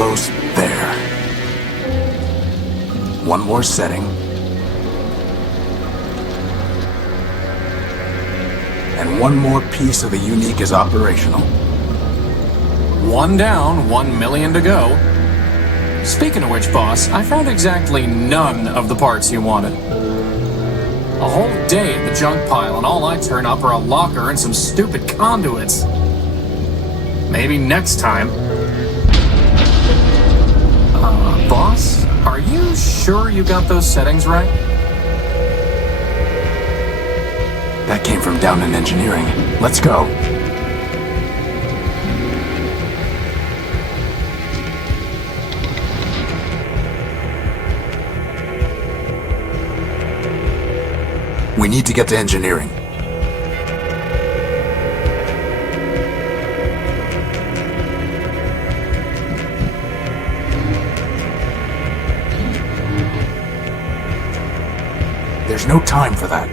almost there. One more setting. And one more piece of the unique is operational. One down, 1 million to go. Speaking of which, boss, I found exactly none of the parts you wanted. A whole day at the junk pile and all I turn up are a locker and some stupid conduits. Maybe next time. Boss, are you sure you got those settings right? That came from down in engineering. Let's go. We need to get to engineering. There's no time for that.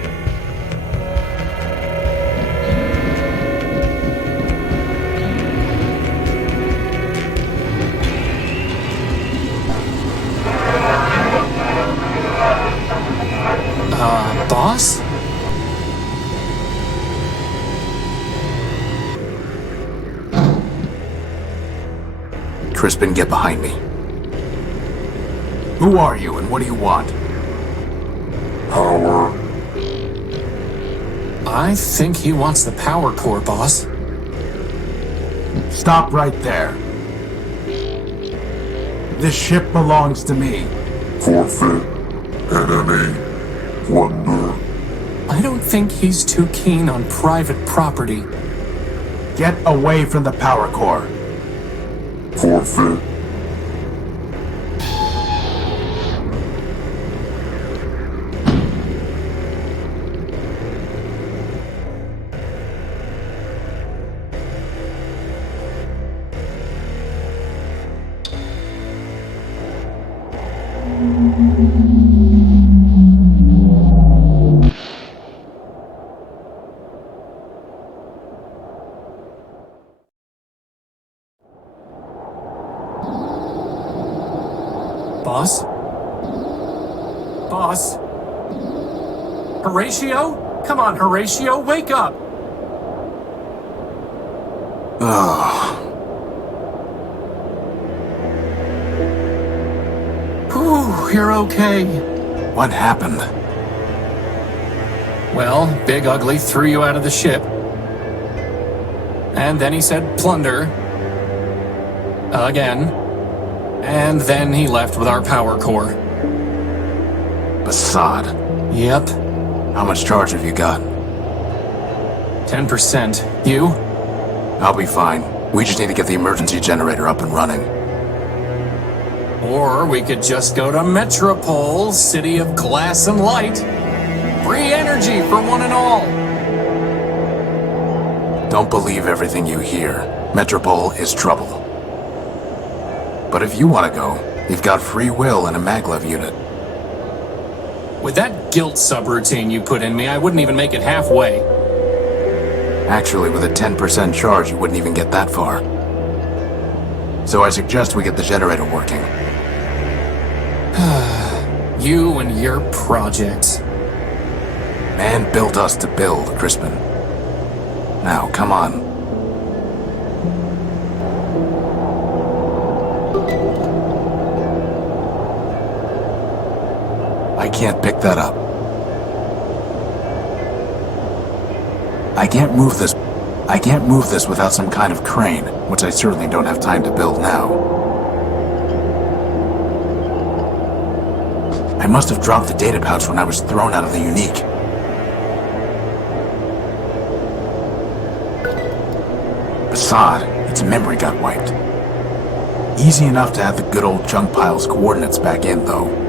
Boss? Crispin, get behind me. Who are you and what do you want? Power. I think he wants the power core, boss. Stop right there. This ship belongs to me. Forfeit. Enemy. Wonder. I don't think he's too keen on private property. Get away from the power core. Forfeit. Boss? Boss? Horatio? Come on, Horatio, wake up! Whew, you're okay. What happened? Well, Big Ugly threw you out of the ship. And then he said plunder. Again. And then he left with our power core. Assad. Yep. How much charge have you got? 10%. You? I'll be fine. We just need to get the emergency generator up and running. Or we could just go to Metropole, city of glass and light. Free energy for one and all. Don't believe everything you hear. Metropole is trouble. But if you want to go, you've got free will and a maglev unit. With that guilt subroutine you put in me, I wouldn't even make it halfway. Actually, with a 10% charge, you wouldn't even get that far. So I suggest we get the generator working. You and your projects. Man built us to build, Crispin. Now, come on. I can't pick that up. I can't move this without some kind of crane, which I certainly don't have time to build now. I must have dropped the data pouch when I was thrown out of the unique. Assad, its memory got wiped. Easy enough to add the good old junk pile's coordinates back in, though.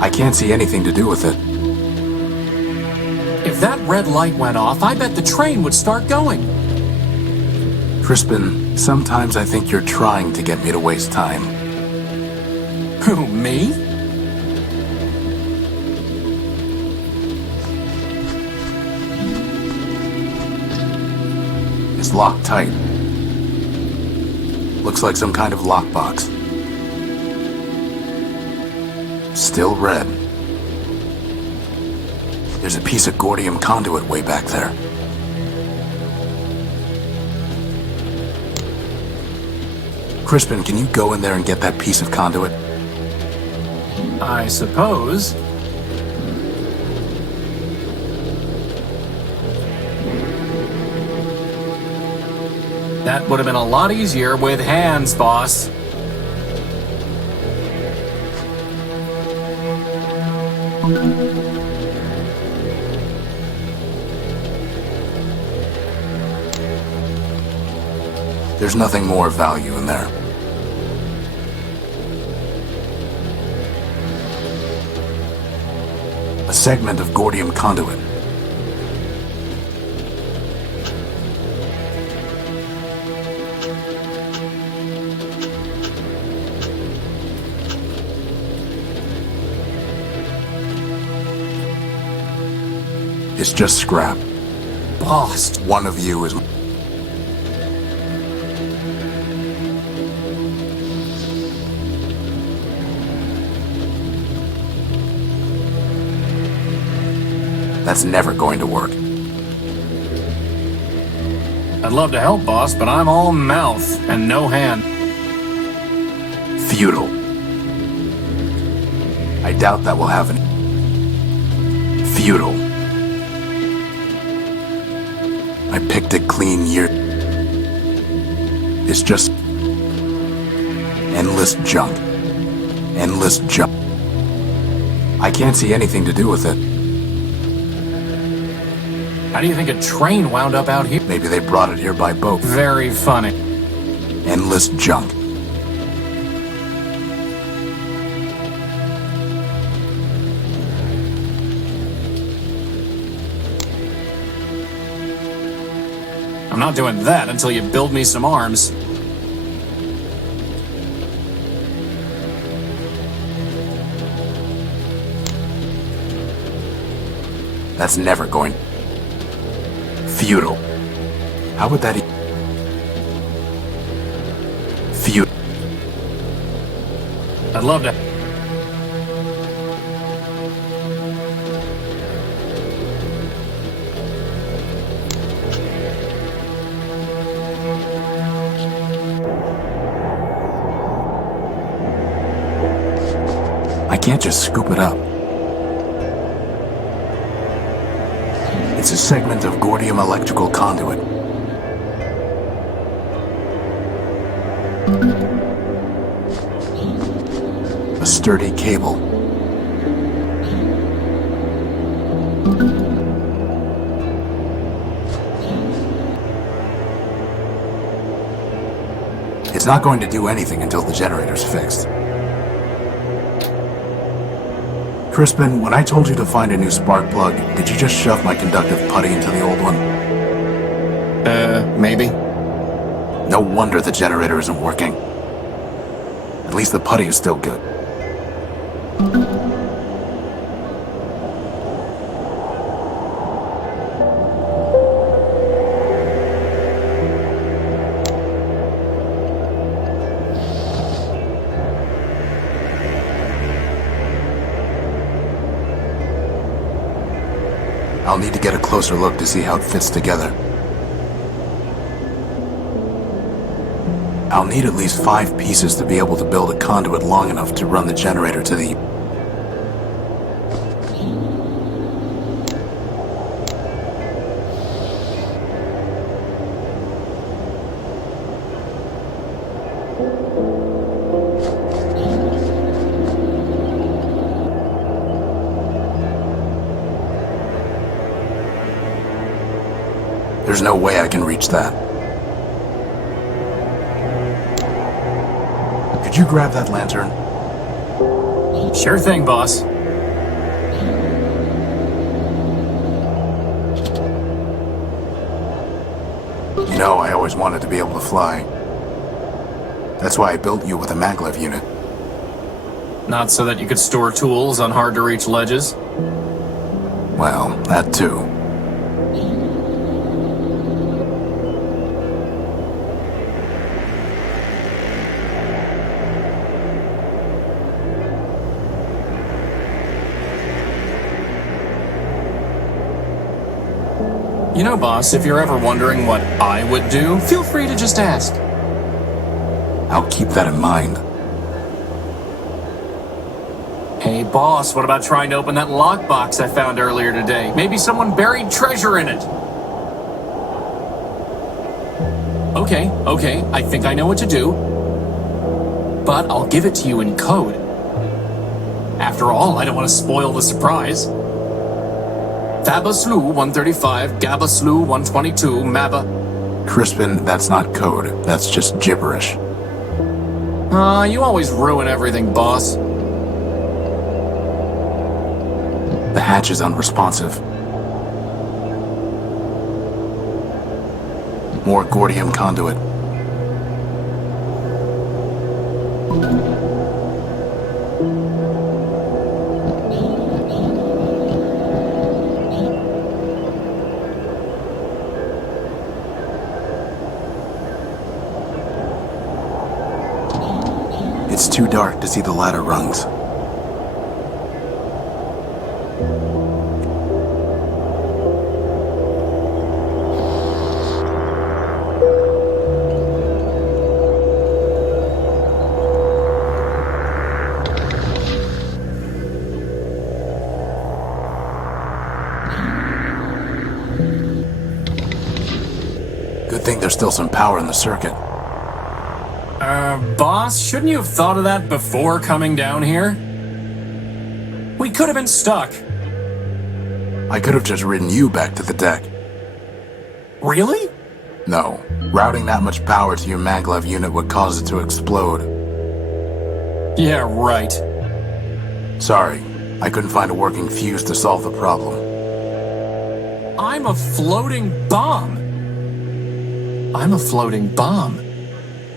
I can't see anything to do with it. If that red light went off, I bet the train would start going. Crispin, sometimes I think you're trying to get me to waste time. Who, me? It's locked tight. Looks like some kind of lockbox. Still red. There's a piece of gordium conduit way back there. Crispin, can you go in there and get that piece of conduit? I suppose. That would have been a lot easier with hands, boss. There's nothing more of value in there. A segment of gordium conduit. It's just scrap. Boss. One of you is... That's never going to work. I'd love to help, boss, but I'm all mouth and no hand. Futile. I doubt that will happen. Futile. I picked it clean year. It's just endless junk. Endless junk. I can't see anything to do with it. How do you think a train wound up out here? Maybe they brought it here by boat. Very funny. Endless junk. I'm not doing that until you build me some arms. That's never going... Futile. How would that... Futile. I'd love to... I can't just scoop it up. It's a segment of gordium electrical conduit. A sturdy cable. It's not going to do anything until the generator's fixed. Crispin, when I told you to find a new spark plug, did you just shove my conductive putty into the old one? Maybe. No wonder the generator isn't working. At least the putty is still good. I'll need to get a closer look to see how it fits together. I'll need at least 5 pieces to be able to build a conduit long enough to run the generator to the... There's no way I can reach that. Could you grab that lantern? Sure thing, boss. You know I always wanted to be able to fly. That's why I built you with a maglev unit. Not so that you could store tools on hard-to-reach ledges? Well, that too. You know, boss, if you're ever wondering what I would do, feel free to just ask. I'll keep that in mind. Hey, boss, what about trying to open that lockbox I found earlier today? Maybe someone buried treasure in it. Okay, I think I know what to do. But I'll give it to you in code. After all, I don't want to spoil the surprise. Fabaslu 135, Gabaslu 122, Maba... Crispin, that's not code. That's just gibberish. You always ruin everything, boss. The hatch is unresponsive. More Gordium conduit. It's too dark to see the ladder rungs. Good thing there's still some power in the circuit. Boss, shouldn't you have thought of that before coming down here? We could have been stuck. I could have just ridden you back to the deck. Really? No. Routing that much power to your maglev unit would cause it to explode. Yeah, right. Sorry, I couldn't find a working fuse to solve the problem. I'm a floating bomb. I'm a floating bomb.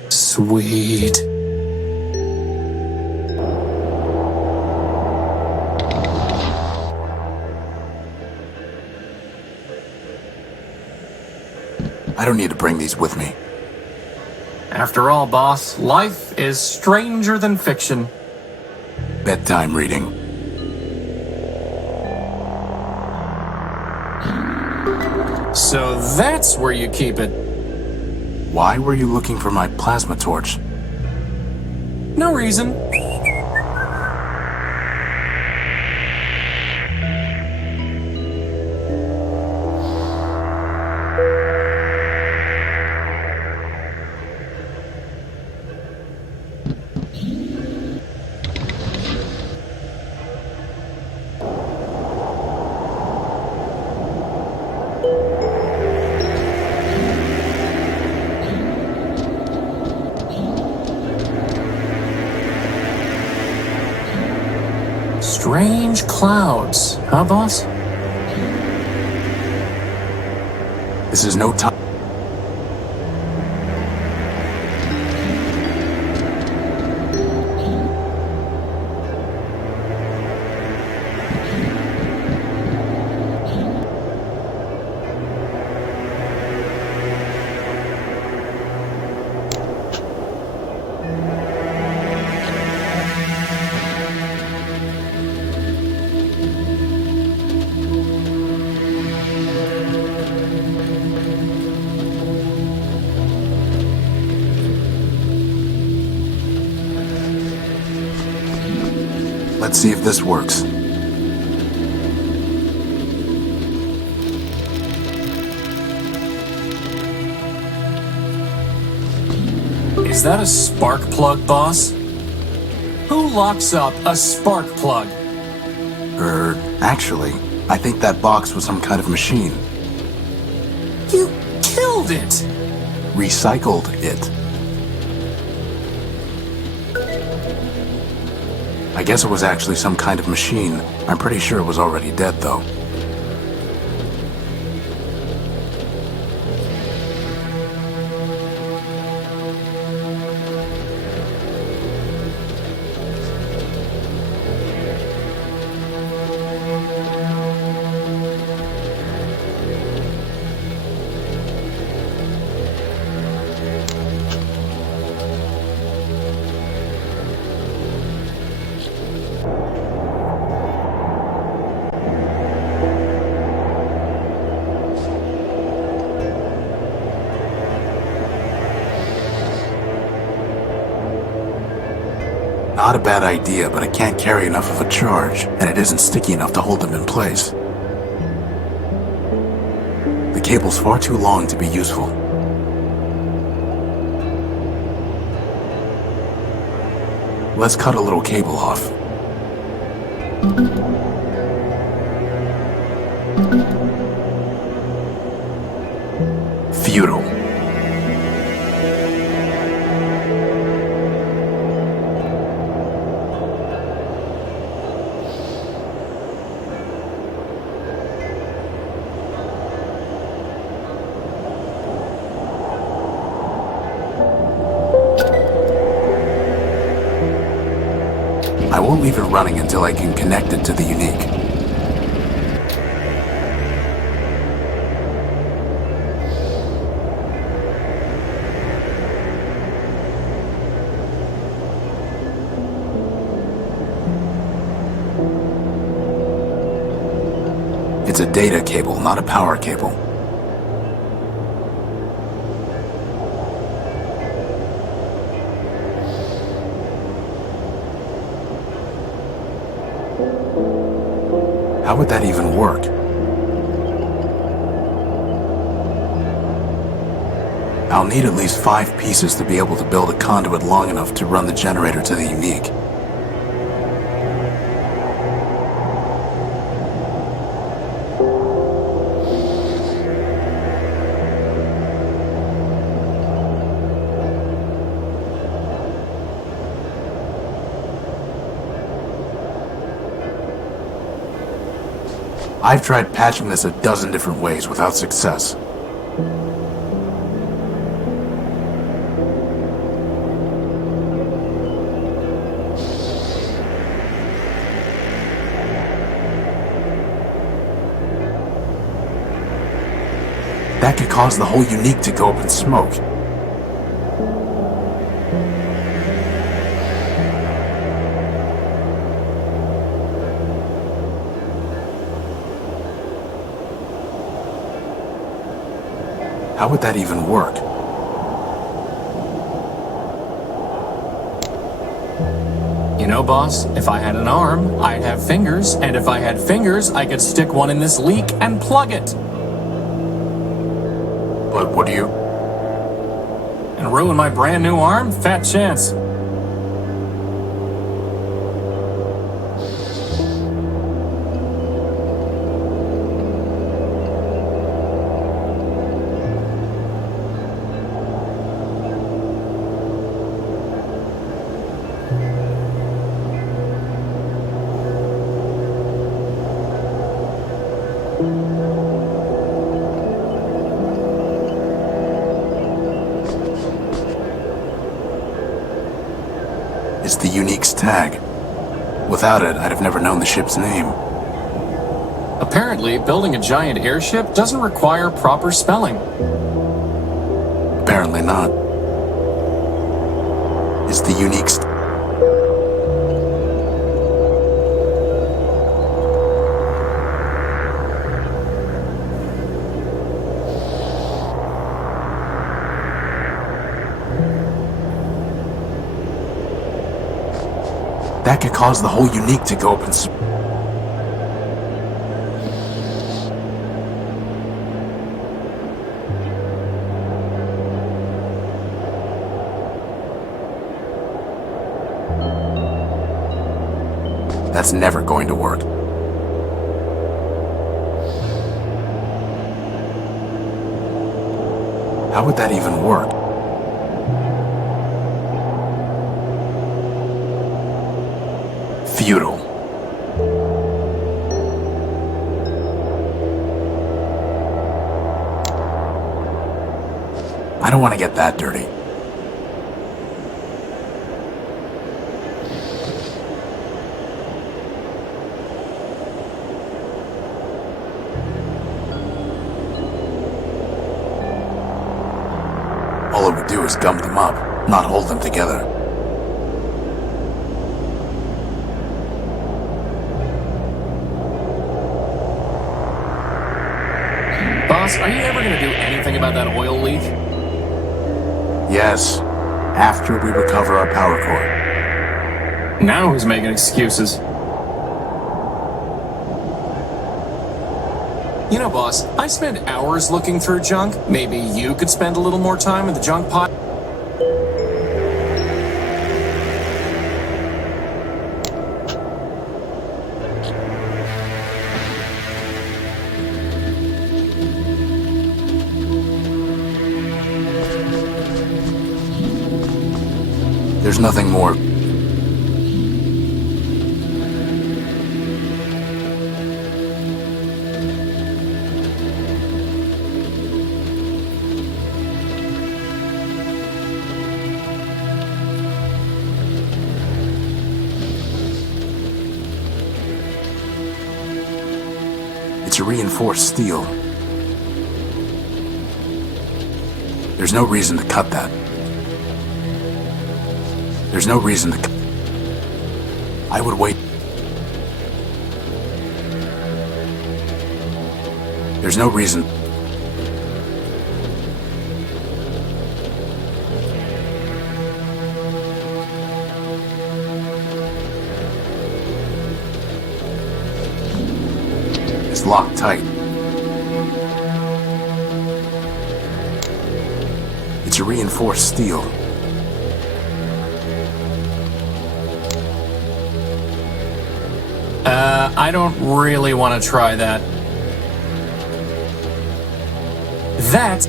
Sweet. I don't need to bring these with me. After all, boss, life is stranger than fiction. Bedtime reading. So that's where you keep it. Why were you looking for my plasma torch? No reason. Strange clouds, huh, boss? This is no time. Let's see if this works. Is that a spark plug, boss? Who locks up a spark plug? Actually, I think that box was some kind of machine. You killed it! Recycled it. I guess it was actually some kind of machine. I'm pretty sure it was already dead, though. Not a bad idea, but it can't carry enough of a charge, and it isn't sticky enough to hold them in place. The cable's far too long to be useful. Let's cut a little cable off. Futile. I won't leave it running until I can connect it to the unique. It's a data cable, not a power cable. How would that even work? I'll need at least 5 pieces to be able to build a conduit long enough to run the generator to the unique. I've tried patching this a dozen different ways without success. That could cause the whole unique to go up in smoke. How would that even work? You know, boss, if I had an arm, I'd have fingers, and if I had fingers, I could stick one in this leak and plug it. But would you? And ruin my brand new arm? Fat chance. It's the unique's tag. Without it, I'd have never known the ship's name. Apparently, building a giant airship doesn't require proper spelling. Apparently not. It's the unique's... That could cause the whole unique to go up in smoke. That's never going to work. How would that even work? Futile. I don't want to get that dirty. All it would do is gum them up, not hold them together. Boss, are you ever going to do anything about that oil leak? Yes, after we recover our power core. Now he's making excuses. You know, boss, I spend hours looking through junk. Maybe you could spend a little more time in the junk pile? There's nothing more. It's a reinforced steel. There's no reason to cut that. There's no reason to... I would wait. There's no reason... It's locked tight. It's a reinforced steel. I don't really want to try that. That...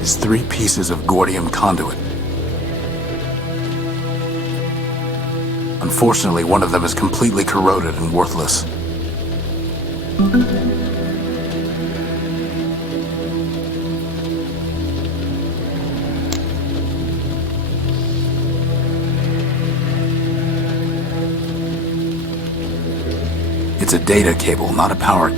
is 3 pieces of Gordium conduit. Unfortunately, one of them is completely corroded and worthless. It's a data cable, not a power.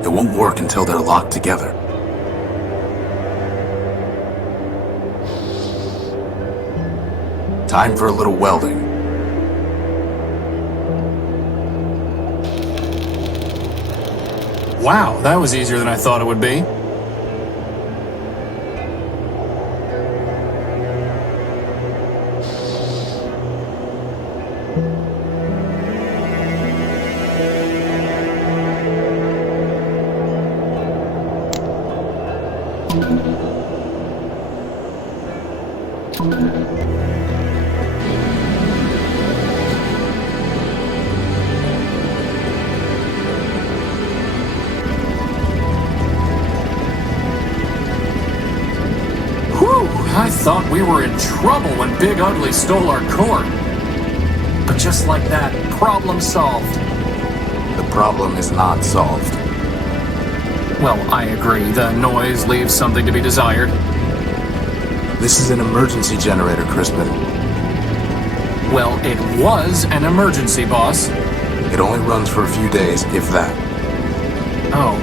It won't work until they're locked together. Time for a little welding. Wow, that was easier than I thought it would be. I thought we were in trouble when Big Ugly stole our core. But just like that, problem solved. The problem is not solved. Well, I agree. The noise leaves something to be desired. This is an emergency generator, Crispin. Well, it was an emergency, boss. It only runs for a few days, if that. Oh.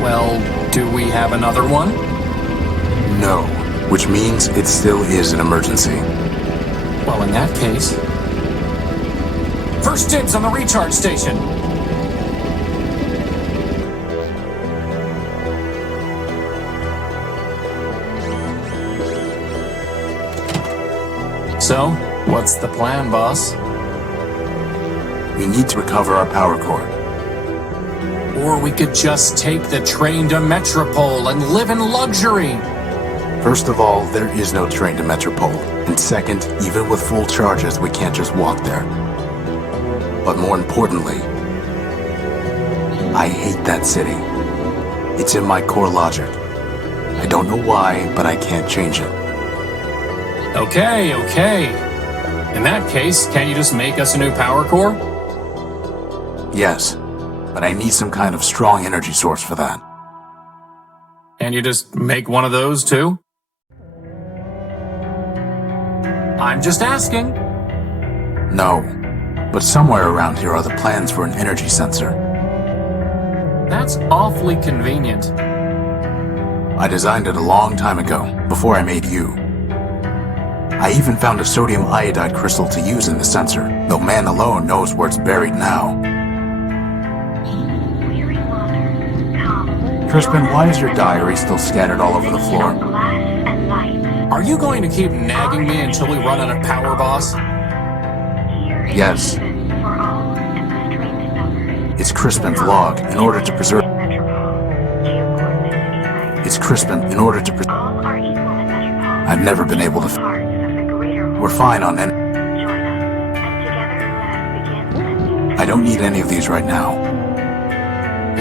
Well, do we have another one? No, which means it still is an emergency. Well, in that case... First dibs on the recharge station! So, what's the plan, boss? We need to recover our power core. Or we could just take the train to Metropole and live in luxury! First of all, there is no train to Metropole. And second, even with full charges, we can't just walk there. But more importantly, I hate that city. It's in my core logic. I don't know why, but I can't change it. Okay. In that case, can't you just make us a new power core? Yes, but I need some kind of strong energy source for that. And you just make one of those too? I'm just asking. No, but somewhere around here are the plans for an energy sensor. That's awfully convenient. I designed it a long time ago, before I made you. I even found a sodium iodide crystal to use in the sensor, though man alone knows where it's buried now. Crispin, why is your diary still scattered all over the floor? Are you going to keep nagging me until we run out of power, boss? Yes. It's Crispin's log, in order to preserve... It's Crispin, in order to preserve... I've never been able to... We're fine on any... I don't need any of these right now.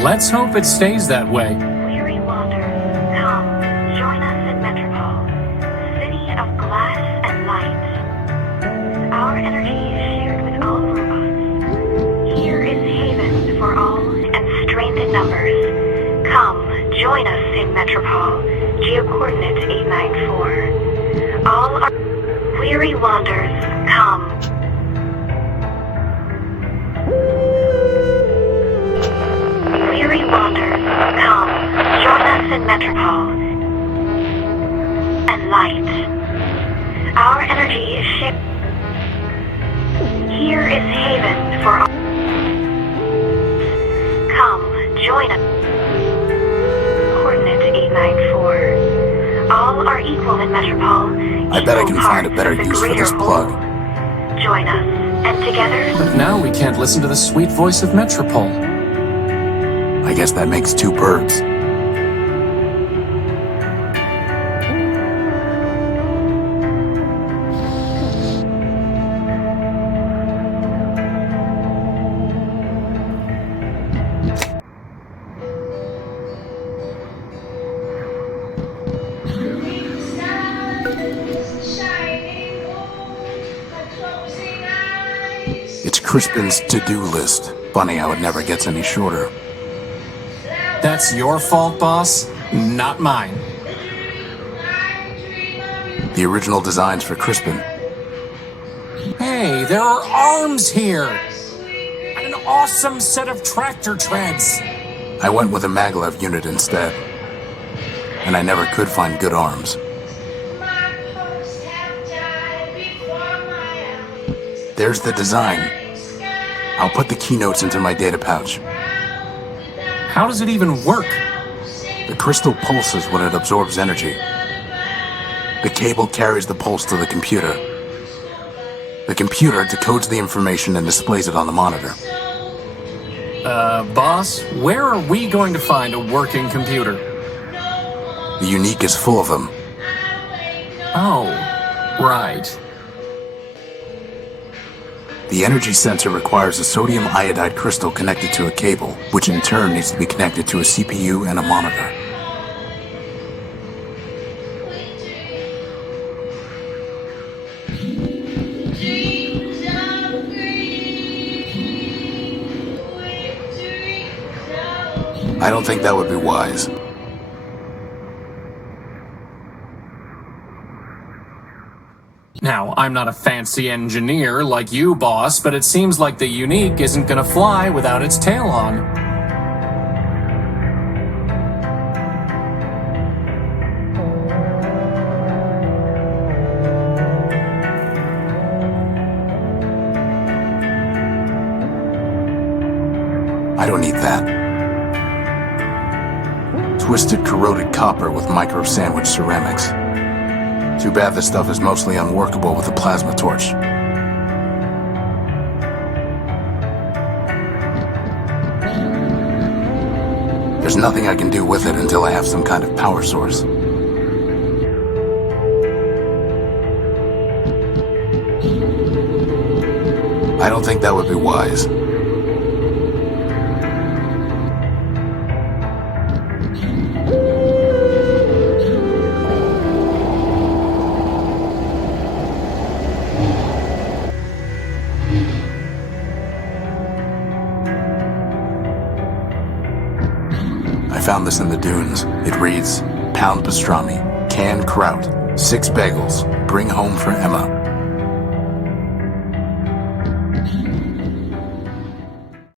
Let's hope it stays that way. Weary wanderers, come, join us in Metropole, city of glass and light. Our energy is shared with all robots. Here is haven for all and strength in numbers. Come, join us in Metropole, geocoordinate 894. All our weary wanderers, come. Weary wanderers, come, join us in Metropole and light. Our energy is shared. Here is haven for all. Come, join us. Coordinate 894. All are equal in Metropole. I bet I can find a better use for this plug. Join us, and together... But now we can't listen to the sweet voice of Metropole. I guess that makes two birds. It's Crispin's to-do list. Funny how it never gets any shorter. That's your fault, boss, not mine. The original designs for Crispin. Hey, there are arms here! And an awesome set of tractor treads! I went with a maglev unit instead. And I never could find good arms. There's the design. I'll put the keynotes into my data pouch. How does it even work? The crystal pulses when it absorbs energy. The cable carries the pulse to the computer. The computer decodes the information and displays it on the monitor. Boss, where are we going to find a working computer? The Unique is full of them. Oh, right. The energy sensor requires a sodium iodide crystal connected to a cable, which in turn needs to be connected to a CPU and a monitor. I don't think that would be wise. Now, I'm not a fancy engineer like you, boss, but it seems like the Unique isn't gonna fly without its tail on. I don't need that. Twisted corroded copper with micro-sandwich ceramics. Too bad this stuff is mostly unworkable with a plasma torch. There's nothing I can do with it until I have some kind of power source. I don't think that would be wise. found found this in the dunes. It reads, pound pastrami, canned kraut, 6 bagels, bring home for Emma.